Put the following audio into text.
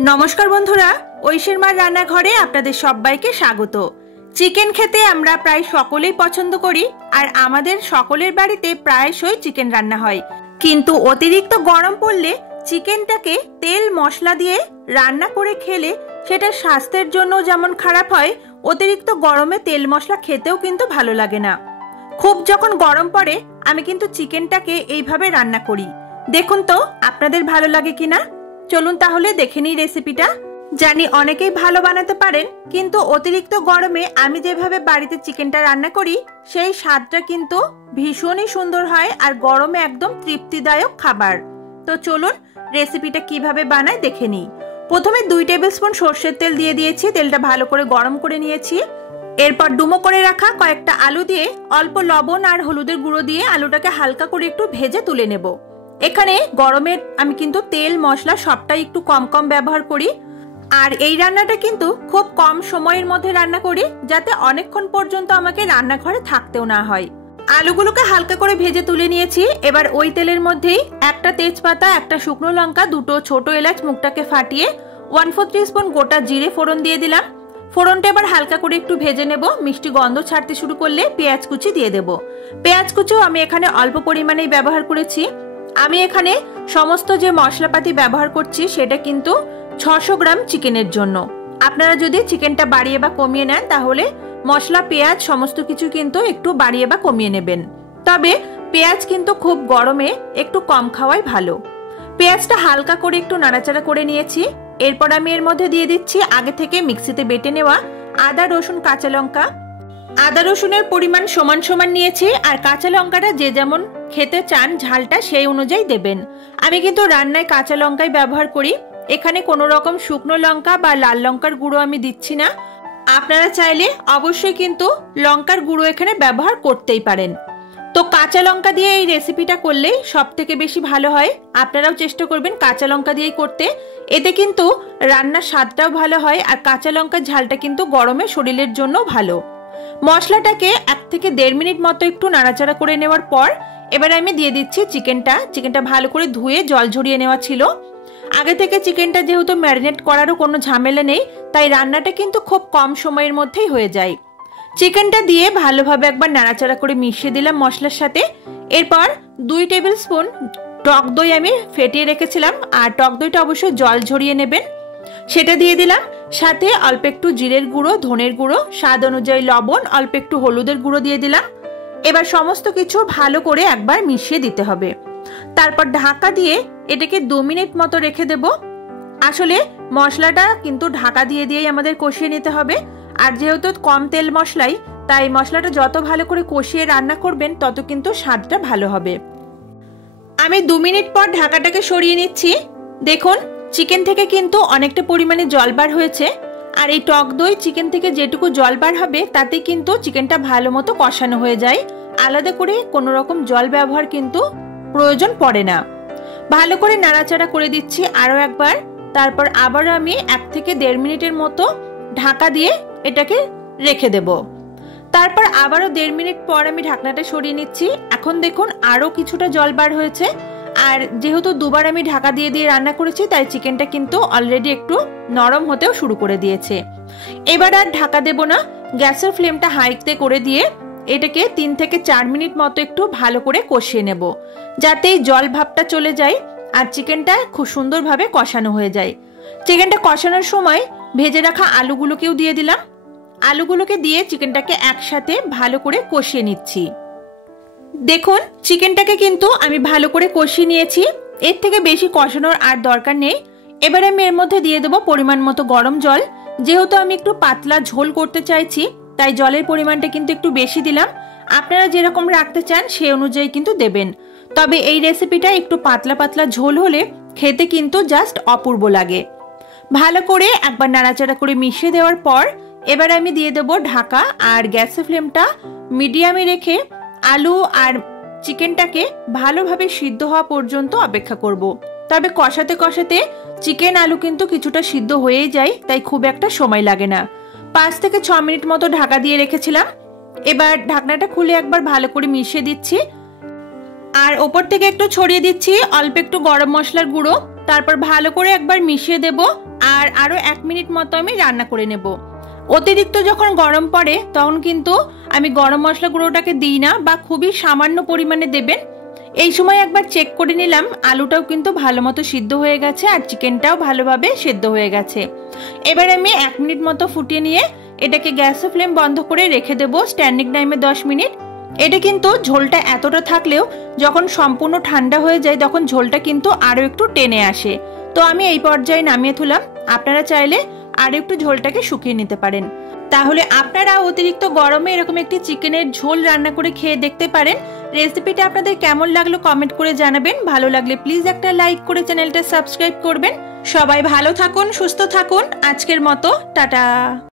नमस्कार बंधुरा ঐশীর মার রান্নাঘরে আপনাদের সবাইকে স্বাগত। চিকেন খেতে আমরা প্রায় সকলেই পছন্দ করি আর আমাদের সকলের বাড়িতে প্রায়শই চিকেন রান্না হয়, কিন্তু অতিরিক্ত গরম পড়লে চিকেনটাকে তেল মশলা দিয়ে রান্না করে খেলে সেটা স্বাস্থ্যের জন্য যেমন খারাপ হয়, অতিরিক্ত গরমে তেল মশলা খেতেও কিন্তু ভালো লাগে না। খুব যখন গরম পড়ে আমি কিন্তু চিকেনটাকে এইভাবে রান্না করি। দেখুন তো আপনাদের ভালো লাগে কিনা। চলুন তাহলে দেখে নিই রেসিপিটা। জানি অনেকেই ভালো বানাতে পারেন, কিন্তু অতিরিক্ত গরমে আমি যেভাবে বাড়িতে চিকেনটা রান্না করি সেই স্বাদটা কিন্তু ভীষণই সুন্দর হয় আর গরমে একদম তৃপ্তিদায়ক খাবার। তো চলুন রেসিপিটা কিভাবে বানাই দেখে নিই। প্রথমে 2 টেবিল স্পুন সরষের তেল দিয়ে দিয়েছি, তেলটা ভালো করে গরম করে নিয়েছি। এরপর ডুমো করে রাখা কয়েকটা আলু দিয়ে অল্প লবণ আর হলুদের গুঁড়ো দিয়ে আলুটাকে হালকা করে একটু ভেজে তুলে নেব। এখানে গরমে আমি কিন্তু তেল মশলা সবটাই একটু কম কম ব্যবহার করি, আর এই রান্নাটা কিন্তু খুব কম সময়ের মধ্যে রান্না করি যাতে অনেকক্ষণ পর্যন্ত আমাকে রান্নাঘরে থাকতেও না হয়। আলুগুলোকে হালকা করে ভেজে তুলে নিয়েছি। এবার ওই তেলের মধ্যেই একটা তেজপাতা, একটা শুকনো লঙ্কা, 2টো ছোট এলাচ মুখটাকে ফাটিয়ে 1/4 টিস্পুন গোটা জিরে ফোড়ন দিয়ে দিলাম। ফোড়নটা এবার হালকা করে একটু ভেজে নেব। মিষ্টি গন্ধ ছাড়তে শুরু করলে পেঁয়াজ কুচি দিয়ে দেব। পেঁয়াজ কুচিও আমি এখানে অল্প পরিমাণেই ব্যবহার করেছি। আমি এখানে সমস্ত যে মশলাপাতি ব্যবহার করছি সেটা কিন্তু 600 গ্রাম চিকেনের জন্য। আপনারা যদি চিকেনটা বাড়িয়ে বা কমিয়ে নেন তাহলে মশলা পেঁয়াজ সমস্ত কিছু কিন্তু একটু বাড়িয়ে বা কমিয়ে নেবেন। তবে পেঁয়াজ কিন্তু খুব গরমে একটু কম খাওয়াই ভালো। পেঁয়াজটা হালকা করে একটু নাড়াচাড়া করে নিয়েছি। এরপর আমি এর মধ্যে দিয়ে দিচ্ছি আগে থেকে মিক্সিতে বেটে নেওয়া আদা রসুন কাঁচা লঙ্কা। আদা রসুনের পরিমাণ সমান সমান নিয়েছি, আর কাঁচা লঙ্কাটা যে যেমন খেতে চান ঝালটা সেই অনুযায়ী দেবেন। আমি কিন্তু রান্নায় কাঁচা লঙ্কাই ব্যবহার করি, এখানে কোনো রকম শুকনো লঙ্কা বা লাল লঙ্কার গুঁড়ো আমি দিচ্ছি না। আপনারা চাইলে অবশ্যই কিন্তু লঙ্কার গুঁড়ো এখানে ব্যবহার করতেই পারেন। তো কাঁচা লঙ্কা দিয়ে এই রেসিপিটা করলেই সব থেকে বেশি ভালো হয়। আপনারাও চেষ্টা করবেন কাঁচা লঙ্কা দিয়েই করতে, এতে কিন্তু রান্নার স্বাদটাও ভালো হয় আর কাঁচা লঙ্কার ঝালটা কিন্তু গরমে শরীরের জন্য ভালো। মশলাটাকে 1 থেকে 1.5 মিনিট মতো একটু নাড়াচাড়া করে নেওয়ার পর এবার আমি দিয়ে দিচ্ছি চিকেনটা ভালো করে ধুয়ে জল ঝরিয়ে নেওয়া ছিল। আগে থেকে চিকেনটা যেহেতু ম্যারিনেট করারও কোনো ঝামেলা নেই, তাই রান্নাটা কিন্তু খুব কম সময়ের মধ্যেই হয়ে যায়। চিকেনটা দিয়ে ভালোভাবে একবার নাড়াচাড়া করে মিশিয়ে দিলাম মশলার সাথে। এরপর 2 টেবিল স্পুন টক দই আমি ফেটিয়ে রেখেছিলাম, আর টক দইটা অবশ্যই জল ঝরিয়ে নেবেন, সেটা দিয়ে দিলাম। সাথে অল্প একটু জিরের গুঁড়ো, ধনের গুঁড়ো, স্বাদ অনুযায়ী লবণ, অল্প একটু হলুদের গুঁড়ো দিয়ে দিলাম। এবার সমস্ত কিছু ভালো করে একবার মিশিয়ে দিতে হবে। তারপর ঢাকা দিয়ে এটাকে 2 মিনিট মতো রেখে দেব। আসলে মশলাটা কিন্তু ঢাকা দিয়ে দিয়েই আমাদের কষিয়ে নিতে হবে, আর যেহেতু কম তেল মশলাই তাই মশলাটা যত ভালো করে কষিয়ে রান্না করবেন তত কিন্তু স্বাদটা ভালো হবে। আমি 2 মিনিট পর ঢাকাটাকে সরিয়ে নিচ্ছি। দেখুন চিকেন থেকে কিন্তু অনেকটা পরিমাণে জল বার হয়েছে, আর এই টক দই চিকেন থেকে যেটুকু জল বার হবে তাতে কিন্তু চিকেনটা ভালো মতো কষানো হয়ে যায়। আলাদা করে কোনো রকম জল ব্যবহার কিন্তু প্রয়োজন পড়ে না। ভালো করে নাড়াচাড়া করে দিচ্ছি আরো একবার। তারপর আবার আমি 1 থেকে 1.5 মিনিটের মতো ঢাকা দিয়ে এটাকে রেখে দেব। তারপর আবারও 1.5 মিনিট পর আমি ঢাকনাটা সরিয়ে নিচ্ছি। এখন দেখুন আরো কিছুটা জল বার হয়েছে, আর যেহেতু দুবার আমি ঢাকা দিয়ে দিয়ে রান্না করেছি তাই চিকেনটা কিন্তু অলরেডি একটু নরম হতেও শুরু করে দিয়েছে। এবার আর ঢাকা দেব না, গ্যাসের ফ্লেমটা হাইতে করে দিয়ে এটাকে 3 থেকে 4 মিনিট মতো একটু ভালো করে কষিয়ে নেব, যাতে জল ভাবটা চলে যায় আর চিকেনটা খুব সুন্দরভাবে কষানো হয়ে যায়। চিকেনটা কষানোর সময় ভেজে রাখা আলুগুলোকেও দিয়ে দিলাম। আলুগুলোকে দিয়ে চিকেনটাকে একসাথে ভালো করে কষিয়ে নিচ্ছি। দেখুন চিকেনটাকে কিন্তু আমি ভালো করে কষিয়ে নিয়েছি, এর থেকে বেশি কষানোর আর দরকার নেই। এবার আমি এর মধ্যে দিয়ে দেবো পরিমাণ মতো গরম জল। যেহেতু আমি একটু পাতলা ঝোল করতে চাইছি তাই জলের পরিমাণটা কিন্তু একটু বেশি দিলাম। আপনারা যেরকম রাখতে চান সেই অনুযায়ী কিন্তু দেবেন। তবে এই রেসিপিটা একটু পাতলা পাতলা ঝোল হলে খেতে কিন্তু জাস্ট অপূর্ব লাগে। ভালো করে একবার নাড়াচাড়া করে মিশিয়ে দেওয়ার পর এবার আমি দিয়ে দেবো ঢাকা, আর গ্যাসের ফ্লেমটা মিডিয়ামে রেখে আলু আর চিকেনটাকে ভালোভাবে সিদ্ধ হওয়া পর্যন্ত অপেক্ষা করব। তবে কষাতে কষাতে চিকেন আলু কিন্তু কিছুটা সিদ্ধ হয়েই যায়, তাই খুব একটা সময় লাগে না। 5 থেকে 6 মিনিট মতো ঢাকা দিয়ে রেখেছিলাম। এবার ঢাকনাটা খুলে একবার ভালো করে মিশিয়ে দিচ্ছি, আর ওপর থেকে একটু ছড়িয়ে দিচ্ছি অল্প একটু গরম মশলার গুঁড়ো। তারপর ভালো করে একবার মিশিয়ে দেব আর আরো 1 মিনিট মতো আমি রান্না করে নেব। অতিরিক্ত যখন গরম পড়ে তখন কিন্তু আমি গরম মশলা গুঁড়োটাকে দিই না বা খুবই সামান্য পরিমাণে দেবেন। এই সময় একবার চেক করে নিলাম আলুটাও কিন্তু ভালো মতো সিদ্ধ হয়ে গেছে আর চিকেনটাও ভালোভাবে সিদ্ধ হয়ে গেছে। এবার আমি 1 মিনিট মতো ফুটিয়ে নিয়ে এটাকে গ্যাসের ফ্লেম বন্ধ করে রেখে দেবো স্ট্যান্ডিং টাইমে 10 মিনিট। এটা কিন্তু ঝোলটা এতটা থাকলেও যখন সম্পূর্ণ ঠান্ডা হয়ে যায় তখন ঝোলটা কিন্তু আরো একটু টেনে আসে। তো আমি এই পর্যায়ে নামিয়ে তুললাম। আপনারা চাইলে আর একটু ঝোলটাকে শুকিয়ে নিতে পারেন। তাহলে আপনারা অতিরিক্ত গরমে এরকম একটি চিকেনের ঝোল রান্না করে খেয়ে দেখতে পারেন। রেসিপিটা আপনাদের কেমন লাগলো কমেন্ট করে জানাবেন। ভালো লাগলে প্লিজ একটা লাইক করে চ্যানেলটা সাবস্ক্রাইব করবেন। সবাই ভালো থাকুন, সুস্থ থাকুন। আজকের মতো টাটা।